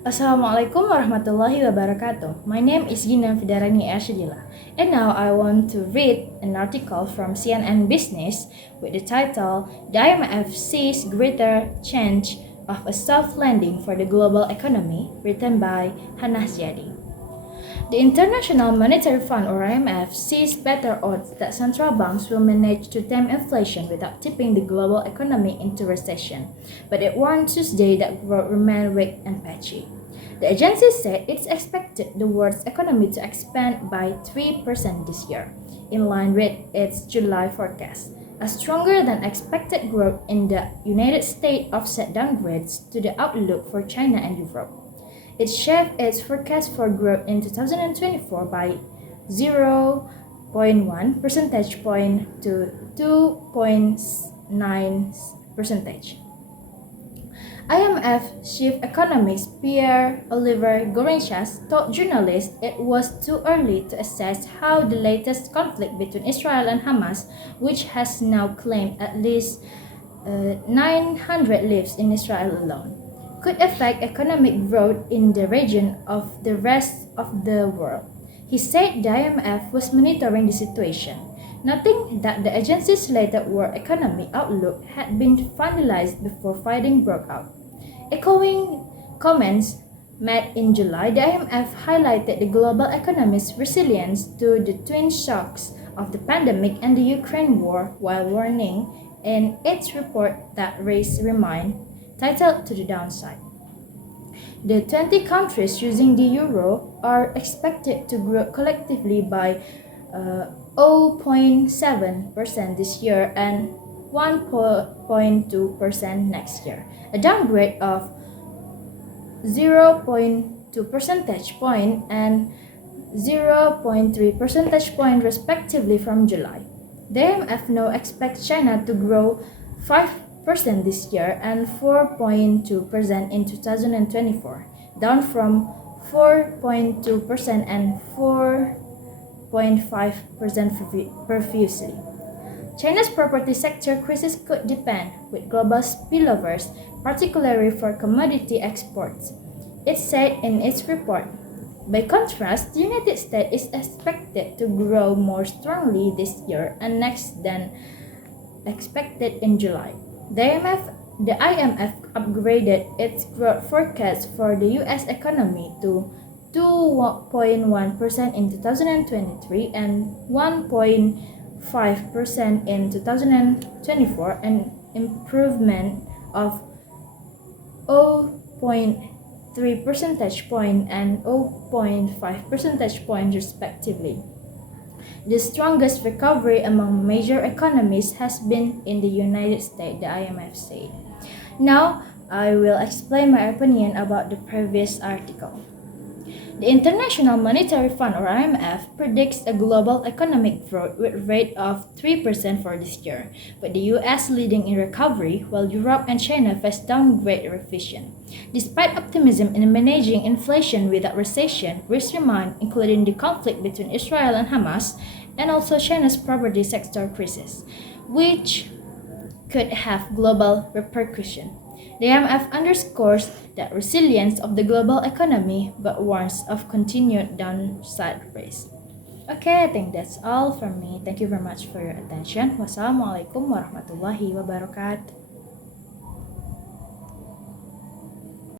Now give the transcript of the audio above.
Assalamualaikum warahmatullahi wabarakatuh. My name is Gina Fidarani Ashadila, and now I want to read an article from CNN Business with the title "The IMF Sees Greater Chance of a Soft Landing for the Global Economy," written by Hannah Ziadi. The International Monetary Fund or IMF sees better odds that central banks will manage to tame inflation without tipping the global economy into recession, but it warned Tuesday that growth remained weak and patchy. The agency said it expected the world's economy to expand by 3% this year, in line with its July forecast. A stronger than expected growth in the United States offset downgrades to the outlook for China and Europe. It shaved its forecast for growth in 2024 by 0.1 percentage point to 2.9 percentage. IMF chief economist Pierre-Olivier Gourinchas told journalists it was too early to assess how the latest conflict between Israel and Hamas, which has now claimed at least 900 lives in Israel alone, could affect economic growth in the region of the rest of the world. He said the IMF was monitoring the situation, noting that the agency's later world economy outlook had been finalized before fighting broke out. Echoing comments made in July, the IMF highlighted the global economy's resilience to the twin shocks of the pandemic and the Ukraine war while warning in its report that rates remain titled to the downside. The 20 countries using the euro are expected to grow collectively by 0.7% this year and 1.2% next year, a downgrade of 0.2 percentage point and 0.3 percentage point respectively from July. The IMF now expects China to grow 5% this year and 4.2% in 2024, down from 4.2% and 4.5% previously. China's property sector crisis could depend, with global spillovers, particularly for commodity exports, it said in its report. By contrast, the United States is expected to grow more strongly this year and next than expected in July. The IMF upgraded its growth forecast for the U.S. economy to 2.1% in 2023 and 1.5% in 2024, an improvement of 0.3 percentage point and 0.5 percentage point respectively. The strongest recovery among major economies has been in the United States, the IMF said. Now, I will explain my opinion about the previous article. The International Monetary Fund or IMF predicts a global economic growth rate of 3% for this year, with the US leading in recovery while Europe and China face downgrade revision. Despite optimism in managing inflation without recession, risks remain, including the conflict between Israel and Hamas and also China's property sector crisis, which could have global repercussions. The IMF underscores the resilience of the global economy but warns of continued downside risk. Okay, I think that's all from me. Thank you very much for your attention. Wassalamualaikum warahmatullahi wabarakatuh.